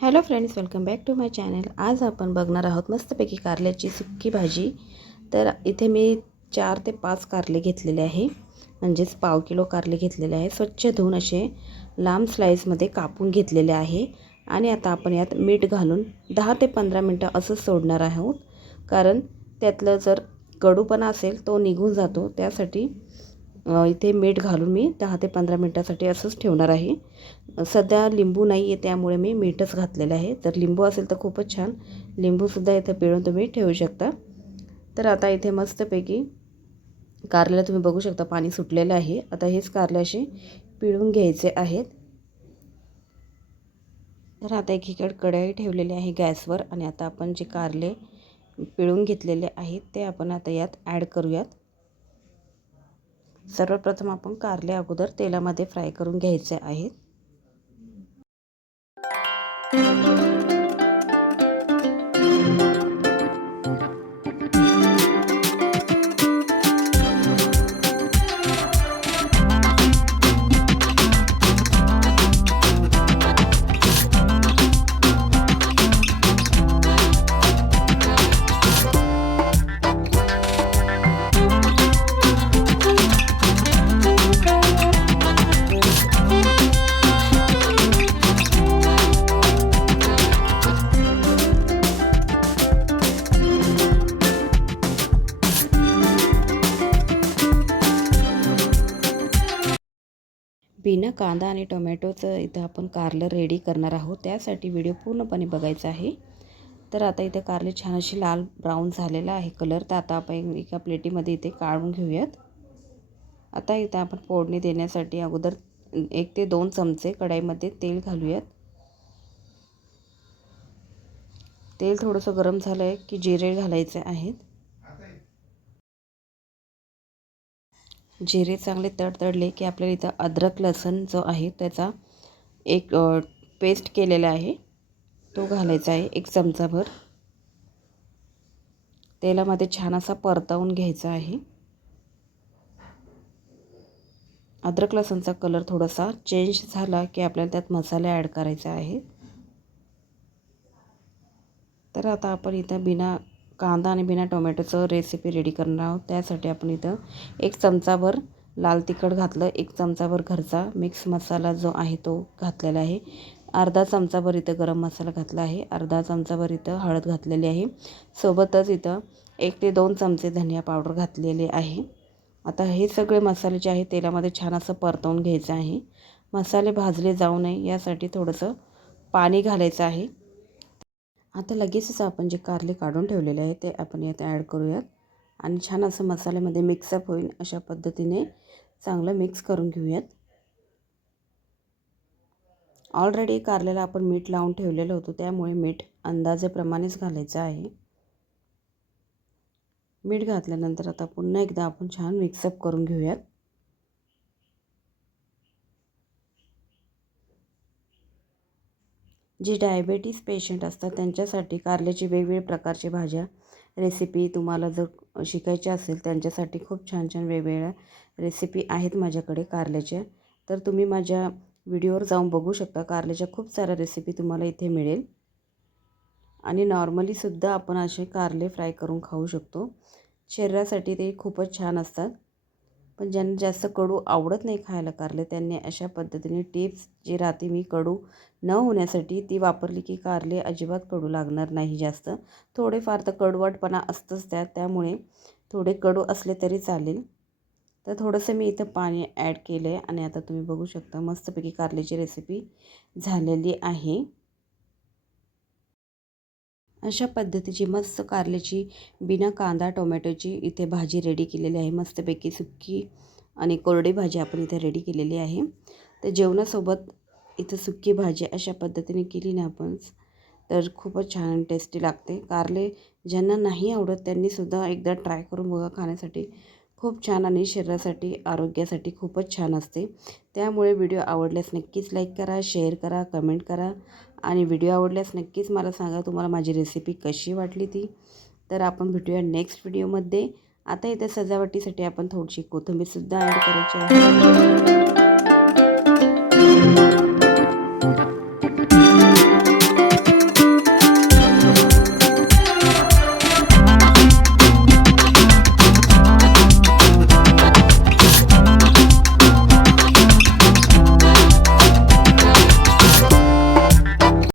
Hello friends, welcome back to my channel. आज आपण बघणार आहोत मस्तपैकी कारल्याची सुक्की भाजी। तर इथे मी 4 ते 5 कारले घेतलेले आहे, म्हणजेच पाव किलो कारले घेतलेले आहे। स्वच्छ धुवून असे लांब स्लाइसमध्ये कापून घेतलेले आहे आणि आता आपण यात मीठ घालून 10 ते 15 मिनिटं असं सोडणार आहोत, कारण त्यातलं जर कडूपणा असेल तो निघून जातो। त्यासाठी इथे मीठ घालून मी 10 ते 15 मिनिटासाठी असंच ठेवणार आहे। सध्या लिंबू नाही आहे, त्यामुळे मी मीठच घातलेलं आहे। जर लिंबू असेल तर खूपच छान, लिंबूसुद्धा इथे पिळून तुम्ही ठेवू शकता। तर आता इथे मस्तपैकी कारल्याला तुम्ही बघू शकता पाणी सुटलेलं आहे। आता हेच कारले असे पिळून घ्यायचे आहेत। तर आता एकीकडे कढई ठेवलेली आहे गॅसवर आणि आता आपण जे कारले पिळून घेतलेले आहेत ते आपण आता यात ॲड करूयात। सर्वप्रथम आपण कारले अगोदर तेलामध्ये फ्राय करून घ्यायचे आहेत। बिना कांदा आणि टोमॅटोचं इथं आपण कारलं रेडी करणार आहोत, त्यासाठी व्हिडिओ पूर्णपणे बघायचा आहे। तर आता इथे कारले छान अशी लाल ब्राऊन झालेला आहे कलर। तर आता आपण एका प्लेटीमध्ये इथे काढून घेऊयात। आता इथे आपण फोडणी देण्यासाठी अगोदर 1 ते 2 चमचे कढईमध्ये तेल घालूयात। तेल थोडंसं गरम झालं आहे की जिरे घालायचे आहेत। जिरे चांगले तडतडले की आपल्याला इथं अद्रक लसूण जो आहे त्याचा एक पेस्ट केलेला आहे तो घालायचा आहे 1 चमचाभर। तेलामध्ये छान असा परतवून घ्यायचा आहे। अद्रक लसूणचा कलर थोडासा चेंज झाला की आपल्याला त्यात मसाले ॲड करायचे आहेत। तर आता आपण इथं बिना कांदा आणि बिना टोमॅटोचं रेसिपी रेडी करणार आहोत। त्यासाठी आपण इथं 1 चमचाभर लाल तिखट घातलं, 1 चमचाभर घरचा मिक्स मसाला जो आहे तो घातलेला आहे, अर्धा चमचाभर इथं गरम मसाला घातला आहे, अर्धा चमचाभर इथं हळद घातलेली आहे, सोबतच इथं 1 ते 2 चमचे धनिया पावडर घातलेले आहे। आता हे सगळे मसाले जे आहे तेलामध्ये छान असं परतवून घ्यायचं आहे। मसाले भाजले जाऊ नये यासाठी थोडंसं पाणी घालायचं आहे। आता लगेचच आपण जे कारले काढून ठेवलेले आहे ते आपण यात ॲड करूयात आणि छान असं मसाल्यामध्ये मिक्सअप होईल अशा पद्धतीने चांगलं मिक्स करून घेऊयात। ऑलरेडी कारल्याला आपण मीठ लावून ठेवलेलं होतं, त्यामुळे मीठ अंदाजेप्रमाणेच घालायचं आहे। मीठ घातल्यानंतर आता पुन्हा एकदा आपण छान मिक्सअप करून घेऊयात। जे डायबिटीज पेशंट असतात त्यांच्यासाठी कारल्याची वेगवेगळ्या प्रकारच्या भाज्या रेसिपी तुम्हाला जर शिकायची असेल त्यांच्यासाठी खूप छान छान वेगवेगळ्या रेसिपी आहेत माझ्याकडे कारल्याच्या। तर तुम्ही माझ्या व्हिडिओवर जाऊन बघू शकता, कारल्याच्या खूप साऱ्या रेसिपी तुम्हाला इथे मिळेल। आणि नॉर्मलीसुद्धा आपण असे कारले फ्राय करून खाऊ शकतो, शरीरासाठी ते खूपच छान असतात। पण ज्यांना जास्त कडू आवडत नाही खायला कारले, त्यांनी अशा पद्धतीने टिप्स जी राहते मी कडू न होण्यासाठी ती वापरली की कारले अजिबात कडू लागणार नाही जास्त। थोडेफार तर कडवटपणा असतंच त्यामुळे थोडे कडू असले तरी चालेल। तर थोडंसं मी इथं पाणी ॲड केलं आहे आणि आता तुम्ही बघू शकता मस्तपैकी कारल्याची रेसिपी झालेली आहे। अशा पद्धतीची मस्त कारल्याची बिना कांदा टोमॅटोची इथे भाजी रेडी केलेली आहे। मस्तपैकी सुक्की आणि कोरडी भाजी आपण इथे रेडी केलेली आहे। तर जेवणासोबत इथं सुक्की भाजी अशा पद्धतीने केली ना आपण तर खूपच छान टेस्टी लागते। कारले ज्यांना नाही आवडत त्यांनीसुद्धा एकदा ट्राय करून बघा, खाण्यासाठी खूप छान आणि शरीरासाठी आरोग्यासाठी खूपच छान असते। त्यामुळे व्हिडिओ आवडल्यास नक्कीच लाईक करा, शेअर करा, कमेंट करा आणि व्हिडिओ आवडल्यास नक्कीच मला सांगा तुम्हाला माझी रेसिपी कशी वाटली ती। तर आपण भेटूया नेक्स्ट व्हिडिओमध्ये। आता इथे सजावटीसाठी आपण थोडीशी कोथिंबीरसुद्धा ॲड करायची आहे।